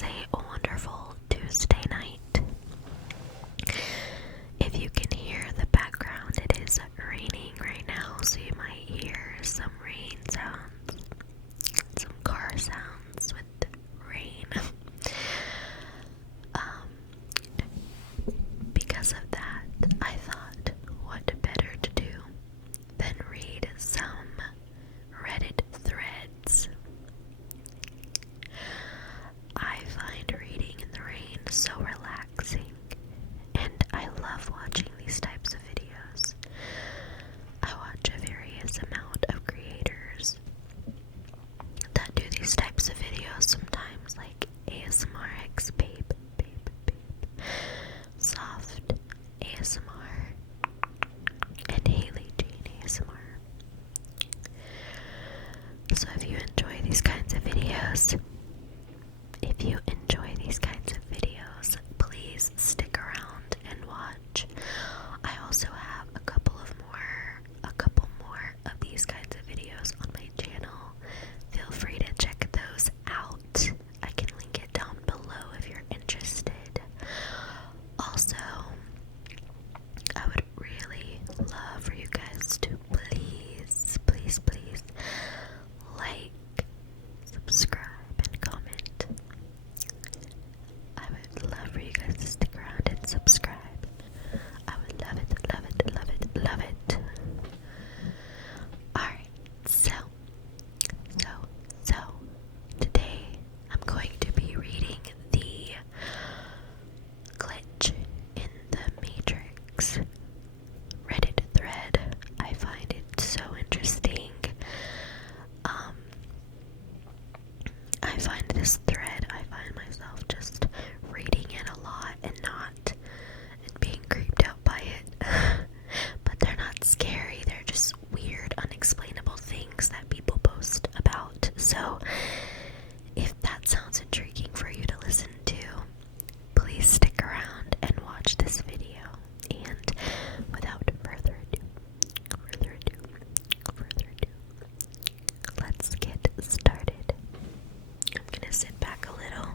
is a wonderful Tuesday night. If you can hear the background, it is raining right now, so you might hear some rain sounds, some car sounds with rain. Because of that, I thought, what better to do than read some Reddit threads. I find reading in the rain so relaxing, and I love watching these types of videos. I watch a various amount of creators that do these types of videos sometimes, like ASMR X Babe, Soft ASMR, and Haley Jane ASMR. So if you enjoy these kinds of videos, please stick around and watch. I also have a couple more of these kinds of videos on my channel. Feel free to check those out. I can link it down below if you're interested. Also, I would really love for you guys to please like, subscribe, and comment. I would love for you guys to stick around and subscribe. I would love it. Alright, so today I'm going to be reading the Glitch in the Matrix Reddit thread. I find it so interesting. I find this thread, I find myself just reading it a lot and being creeped out by it. But they're not scary, they're just weird, unexplainable things that people post about. So if that sounds intriguing for you to listen to, please stick around and watch this video. And without further ado, let's get started. I'm gonna sit back a little.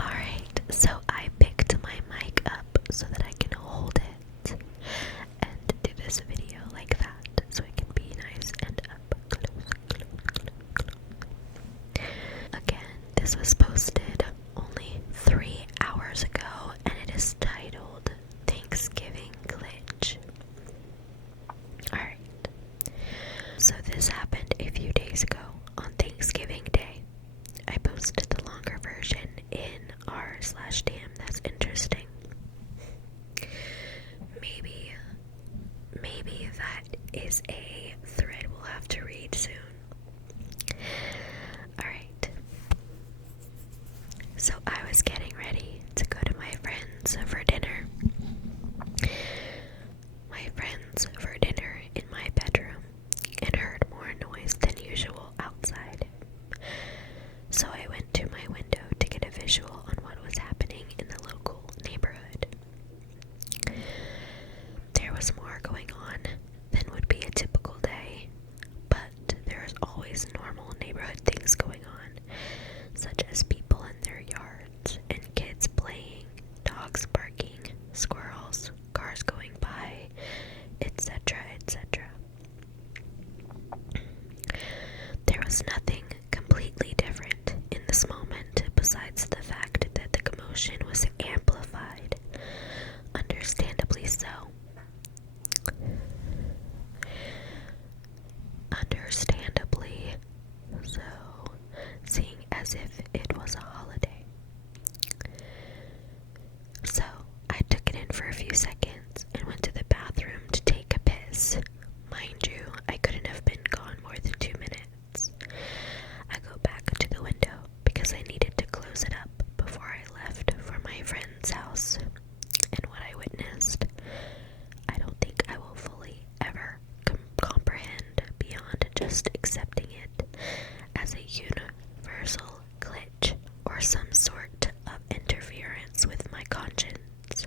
Alright, so I picked my mic up so that I can hold it and do this video like that, so it can be nice and up close. Again, this was posted only 3 hours ago, and it is titled Thanksgiving Glitch. Alright, so this happened a few days ago on Thanksgiving Day. I posted the longer version in r/damn that's interesting. Maybe that is a thread we'll have to read soon. Alright. So I was getting ready to go to my friends for dinner. In my bedroom, and heard more noise than usual outside. So I went to my window to get a visual on what was happening in the local neighborhood. There was more going on than would be a typical day, but there is always normal neighborhood things going on, such as people in their yards and kids playing, dogs barking, squirrels, cars going by, etc. There was nothing completely different in this moment besides the fact that the commotion was amplified, understandably so. Seeing as if it was a holiday. So I took it in for a few seconds and went to the bathroom to take a piss. Mind you, I couldn't have been gone more than 2 minutes. I go back to the window because I needed to close it up before I left for my friend's house. And what I witnessed, I don't think I will fully ever comprehend beyond just accepting it as a universal glitch or some sort of interference with my conscience.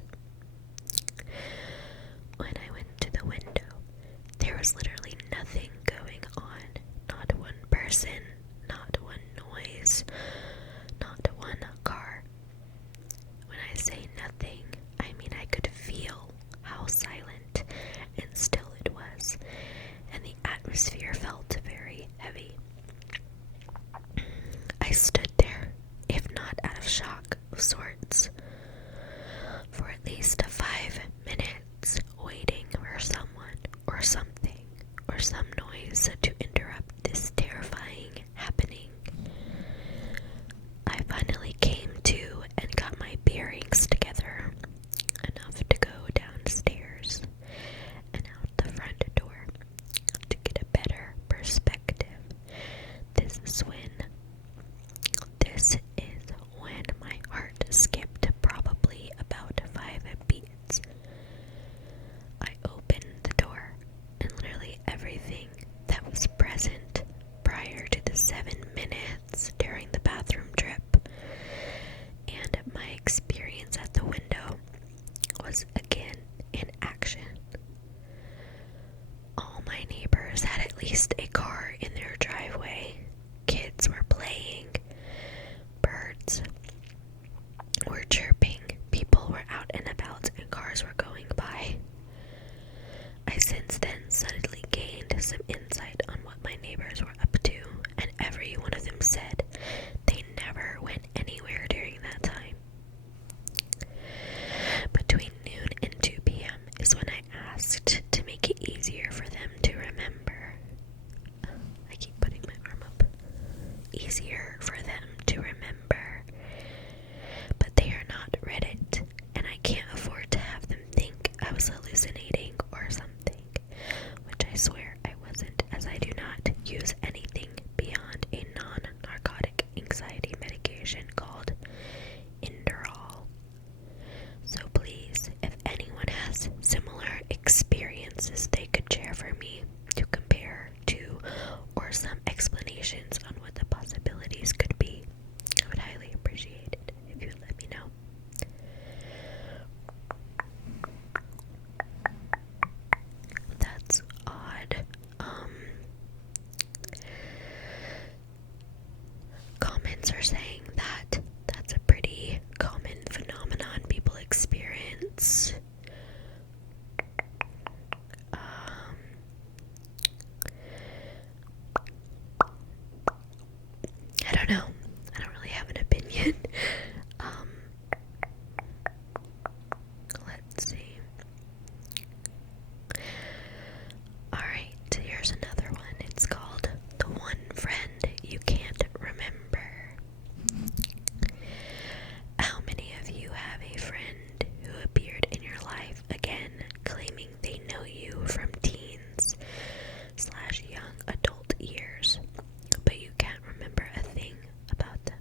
least 5 minutes waiting for someone or something or some noise to interrupt this terrifying happening. I finally came to and got my bearings together enough to go downstairs and out the front door to get a better perspective. This is when my heart skipped probably about 5 beats. I opened the door and literally everything that was present prior to the 7 minutes during the bathroom trip and my experience at the window was again in action. All my neighbors had at least a car in their driveway. Kids were playing. Birds were chirping. People were out and about and cars were going by. I since then suddenly gained some insight on what my neighbors were up to, and every one of them said they never went anywhere during that time. Between noon and 2 p.m. is when I asked to make it easier for them to remember. I keep putting my arm up. Easier for them to remember. But they are not Reddit, and I can't afford to have them think I was hallucinating or something, which I swear I wasn't, as I do not use anything beyond a non-narcotic anxiety medication called Inderall. So please, if anyone has similar experiences they could share for me to compare to, or some explanations on what the possibilities could be, I would highly appreciate it if you would let me know. That's odd. Comments are saying that that's a pretty common phenomenon people experience. I don't know. I don't really have an opinion. Let's see. Alright, here's another one. It's called The One Friend You Can't Remember. How many of you have a friend who appeared in your life again, claiming they know you from teens/young adult years, but you can't remember a thing about them?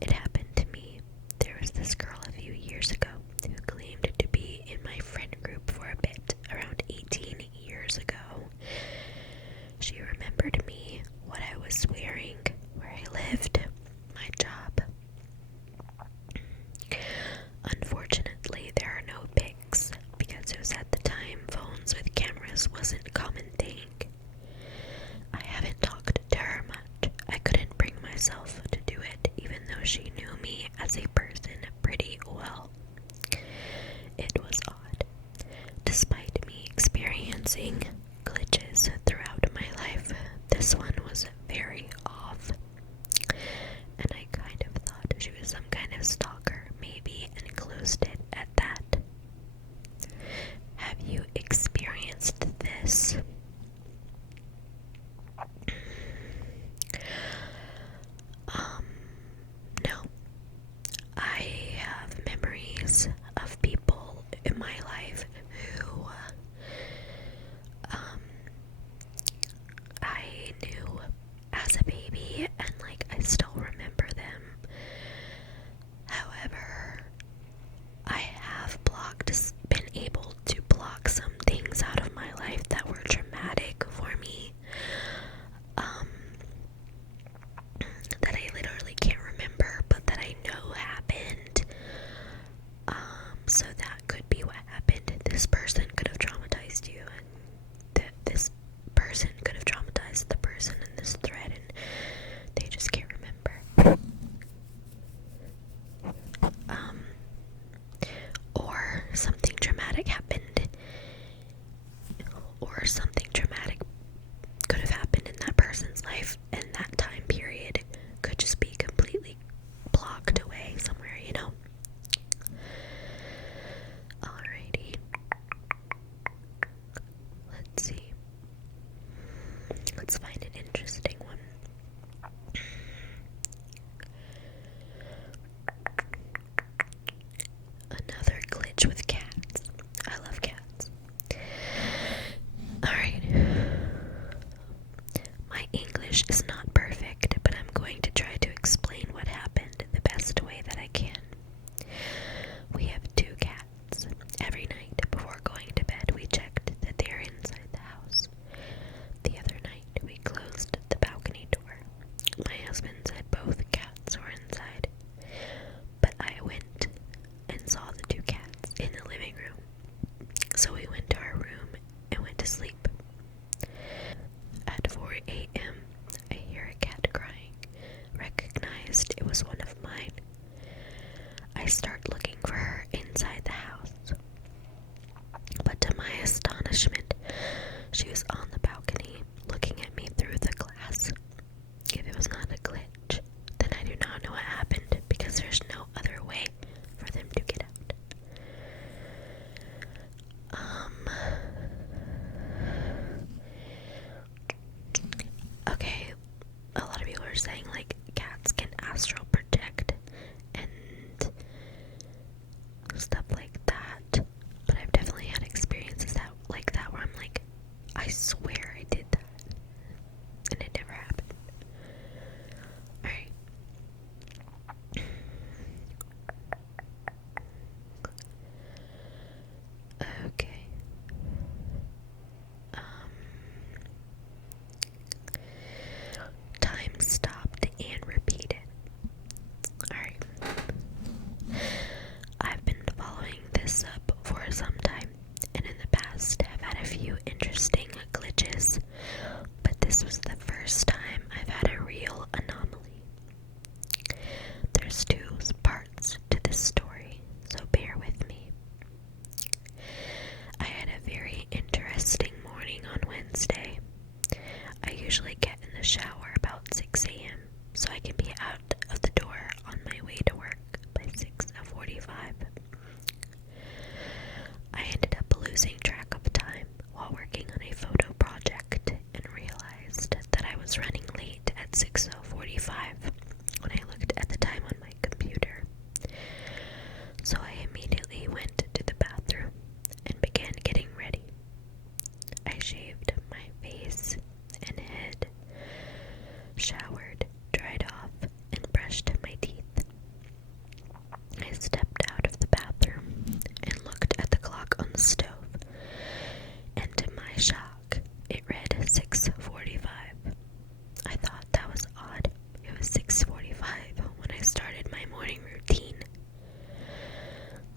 It happened to me. There was this girl a few years ago who claimed to be in my friend group for a bit, around 18 years ago. She remembered me, what I was wearing, where I lived, my job. Unfortunately, there are no pics, because it was at the time phones with cameras wasn't a common thing. I haven't talked to her much. I couldn't bring myself to do it, even though she knew me as a person pretty well. It was odd. Despite me experiencing glitches throughout my life, this one was very off. And I kind of thought she was some kind of stalker, maybe, and closed it at that. Have you experienced this? No. I have memories of people in my life who I knew as a baby, and I still remember them. However, I have been able to block some things out of my life that were traumatic for me, that I literally can't remember, but that I know happened. So that could be what happened. This person could have traumatized you, and this person could have traumatized the person in this thread, and they just can't remember. Or something traumatic happened, or something traumatic could have happened in that person's life, and that time period could just be completely blocked away somewhere, So we went to our room and went to sleep. At 4 a.m., I hear a cat crying. Recognized it was one of mine. I start looking for her inside the house. But to my astonishment, she was on the balcony looking at me through the glass. If it was not a glitch, then I do not know what happened because there's no other way for them to get out. Okay, a lot of people are saying like cats can astral project and stuff like that, but I've definitely had experiences like that where I'm like, I swear I did that, and it never happened. Alright. Okay. Time stopped and repeated. Alright. I've been following this up for some time, and in the past have had a few interesting glitches, but this was the first time I've had a real anomaly. There's two parts to this story, so bear with me. I had a very interesting morning on Wednesday. I usually get in the shower about 6 a.m. so I can be out of the door on my way to work by 6:45. I ended up losing track of time while working on a photo project and realized that I was running late at 6:45 when I looked at the time on my computer. So I immediately went to the bathroom and began getting ready. I shaved my face and head, showered, dried off, and brushed my teeth. I stepped out of the bathroom and looked at the clock on the stove, and to my shock, it read 6:45. I thought that was odd. It was 6:45 when I started my morning routine.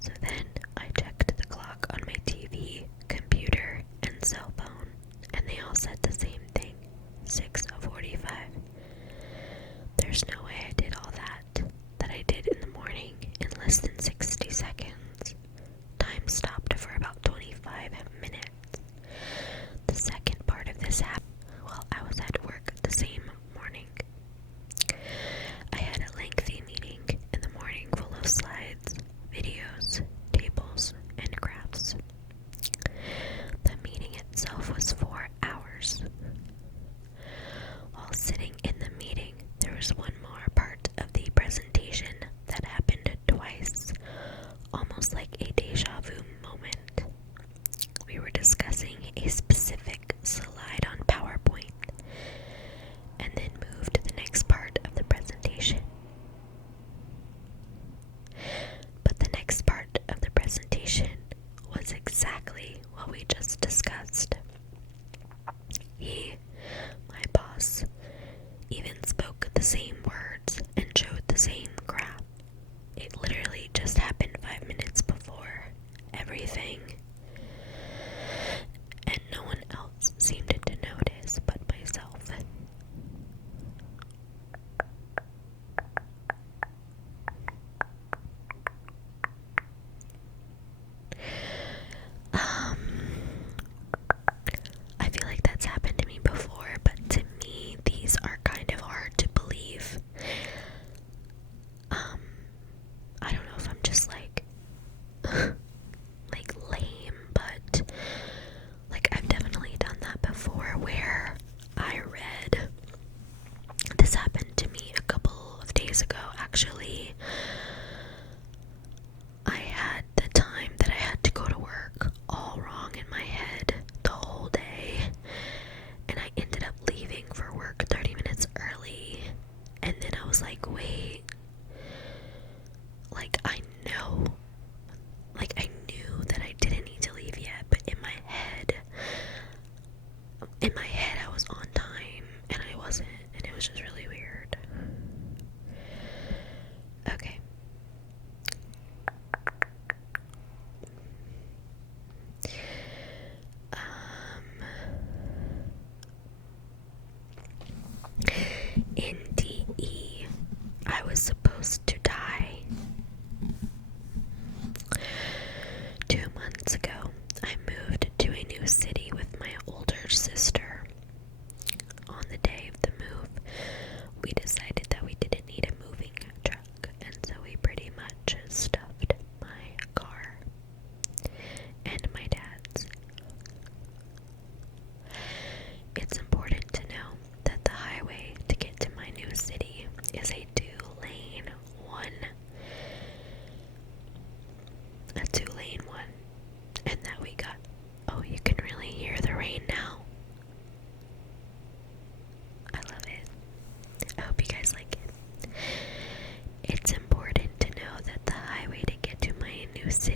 So then I checked the clock on my TV, computer, and cell phone, and they all said the same thing, 6:45. There's no way I did all that I did in the morning in less than 60 seconds. Time stopped for about 25 minutes. The second part of this happened while I was at work the same morning. I had a lengthy meeting in the morning full of slides, videos, tables, and graphs. The meeting itself was 4 hours. While sitting in the meeting, there was one more part of the presentation that happened twice, almost like a deja vu moment. We were discussing a specific slide on PowerPoint, and then moved to the next part of the presentation. But the next part of the presentation was exactly what we just discussed. He, my boss, even spoke the same words and showed the same graph. It literally just happened 5 minutes before everything, and no one else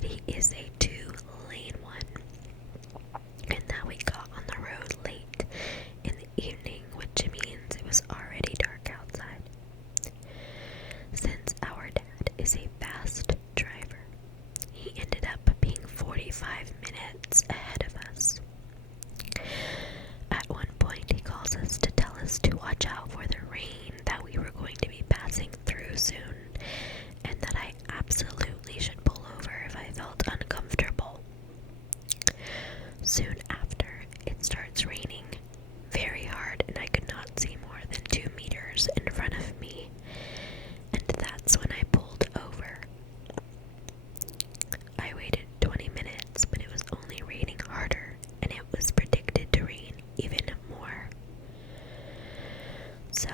city is a 2-lane one, and now we got on the road late in the evening, which means it was already dark outside. Since our dad is a fast driver, he ended up being 45 minutes ahead of us. At one point, he calls us to tell us to watch out for the rain that we were going to be passing through soon, and that I absolutely should pull over if I felt uncomfortable. Soon after, it starts raining very hard, and I could not see more than 2 meters in front of me, and that's when I pulled over. I waited 20 minutes, but it was only raining harder, and it was predicted to rain even more. So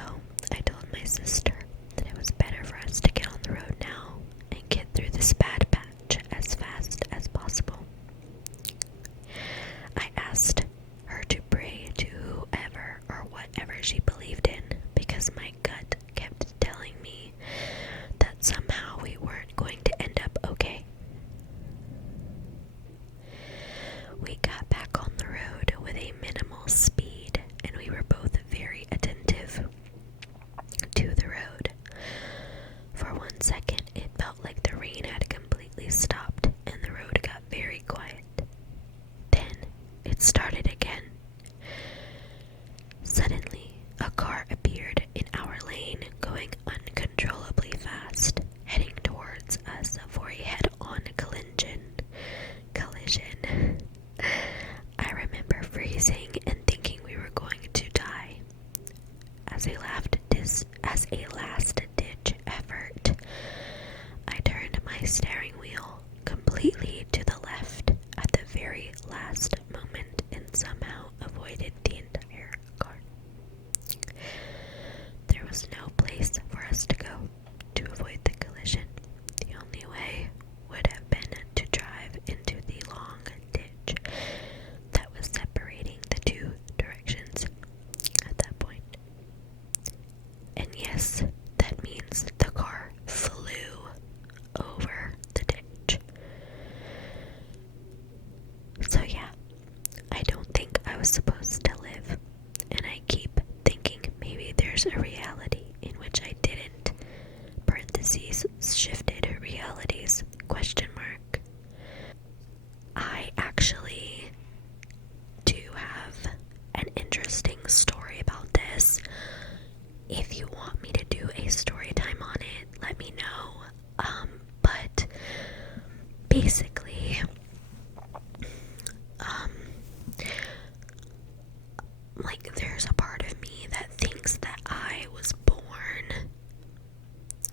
I told my sister that it was better for us to get on the road now and get through this bad patch as fast as possible. I asked her to pray to whoever or whatever she believed in, because my gut kept telling me that somehow we weren't going to end up okay. We got back on the road with a minimal speed, and we were both very attentive to the road. For 1 second, it felt like the rain had completely stopped and the road got very quiet. Then it started again. Suddenly, a car appeared in our lane, going uncontrollably fast, heading towards us for a head-on collision. I remember freezing and thinking we were going to die. As a last-ditch effort, I turned my steering wheel completely to the left at the very last moment and somehow avoided the entire car. There was no place for us to go to avoid the collision. The only way would have been to drive into the long ditch that was separating the two directions at that point. And yes, that means the car flew over the ditch. So yeah, I don't think I was supposed to live, and I keep thinking maybe there's a reality in which I didn't. Parentheses, shifted realities, question mark. I actually do have an interesting story about this. If you want me to do a story time on it, let me know. But basically, like, there's a part of me that thinks that I was born.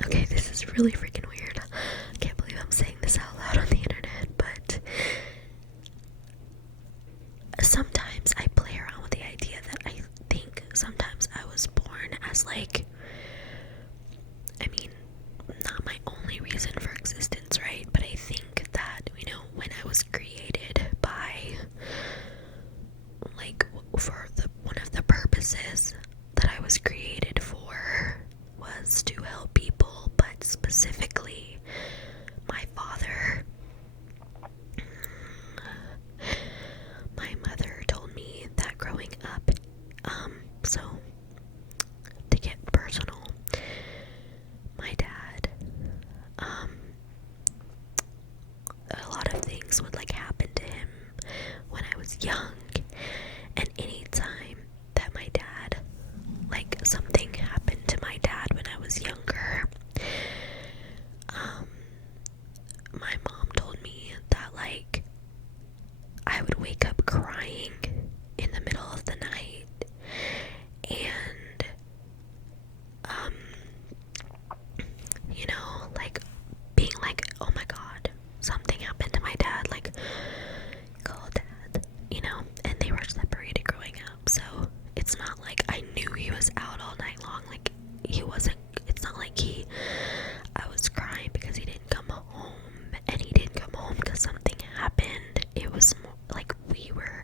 Okay, this is really freaking weird. I can't believe I'm saying this out loud on the internet, but sometimes I play around with the idea that I think sometimes I was born as, like, I mean, not my only reason for existence, right? But I think that, when I was created by, like, for one of the purposes that I was created for was to help people, but specifically my father. My mother told me that growing up, so to get personal, my dad, a lot of things would, like, happen to him when I was young, and anytime that my dad, like, something happened to my dad when I was younger, my mom told me that, like, I would wake up crying in the middle of the night, and, like, being like, oh my god, something happened to my dad, like, call dad, and they were separated growing up, so it's not like I knew he was out all night long, like, it's not like I was crying because he didn't come home, and he didn't come home because something happened. It was more like we were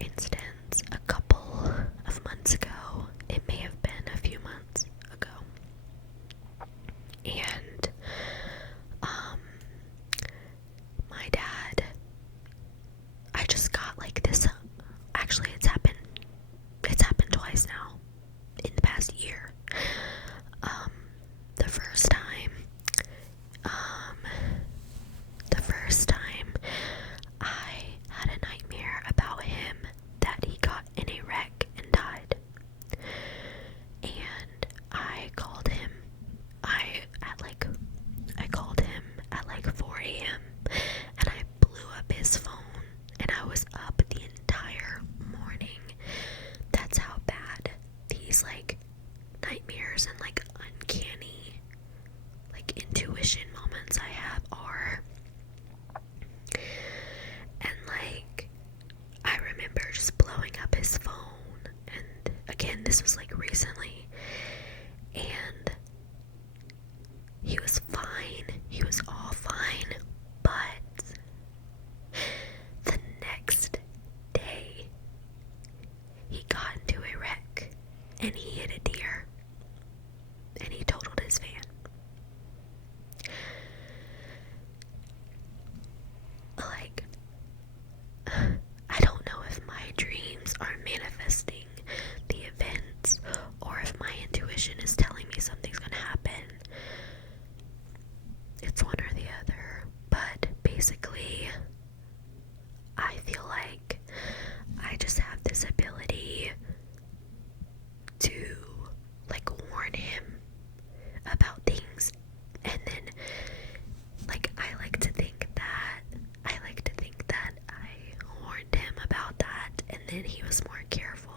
instance, a couple of months ago, it may have been a few months ago, and my dad, I just got like this, actually it's happened twice now in the past year. The first time I had a nightmare about him that he got in a wreck and died. And I called him at like 4 a.m. and I blew up his phone, and I was up the entire morning. That's how bad these like nightmares and like uncanny like intuition moments I have are. And like I remember just blowing up his phone, and again this was like recently, and he was fine, he was all fine, but the next day he got into a wreck and he hit a deer and he totaled his van. Like, I don't know if my dreams are manifesting the events or if my intuition is telling me something's gonna happen. It's one or the other, but basically I feel like I just have this ability to like warn him about things, and then like I like to think that I warned him about that, and then he was more careful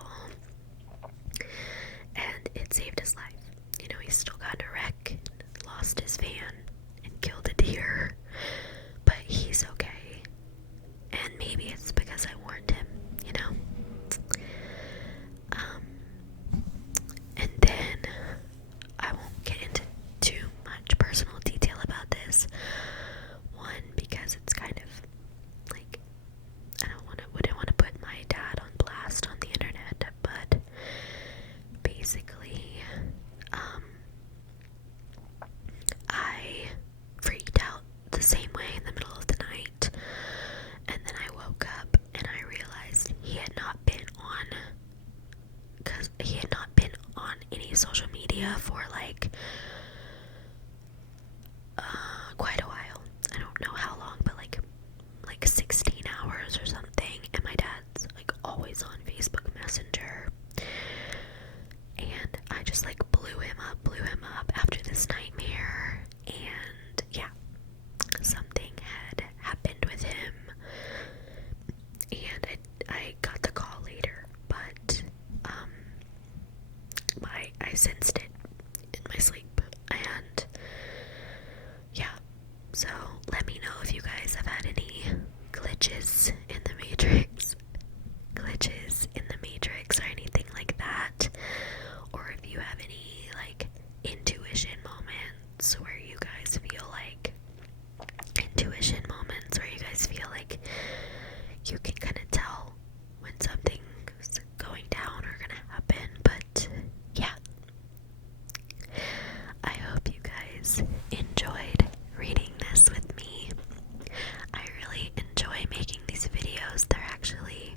and it saved his life. You know, he still got in a wreck, lost his van, and killed a deer, but he's okay. And maybe it's because I warned him, you know? And then I won't get into too much personal detail about this. One, because it's kind of like, I wouldn't want to put my dad on blast on the internet, but basically, I freaked out the same way in the middle of the night, and then I woke up and I realized he had not been on any social media for like quite a while. I don't know how long, but like 16 hours or something, and my dad's like always on Facebook Messenger, and I just like blew him up after this nightmare, and yeah, something had happened with him, and I got the call later, but I sensed it in my sleep, and yeah, so let me know if you guys have had any glitches in the matrix or anything like that, or if you have any like intuition moments where you guys feel like you can kind of tell when something's going down or gonna happen. But yeah, I hope you guys enjoyed reading this with me. I really enjoy making these videos. They're actually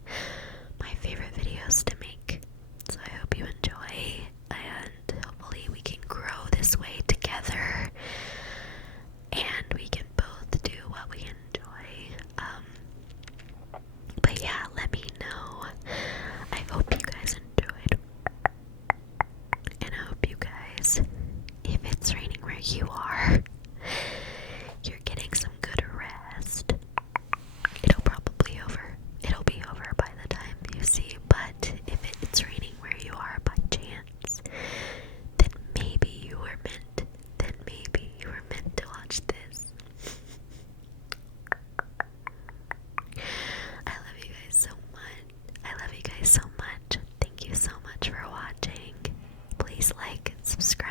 my favorite videos to make, so I hope you enjoy, and hopefully we can grow this way together and we can both do what we enjoy. But yeah, let me know. I hope you guys enjoyed, and I hope you guys, if it's raining where you are, you're getting some good rest. It'll be over by the time you see, but if it's raining where you are by chance, then maybe you were meant to watch this. I love you guys so much. Thank you so much for watching. Please like, subscribe,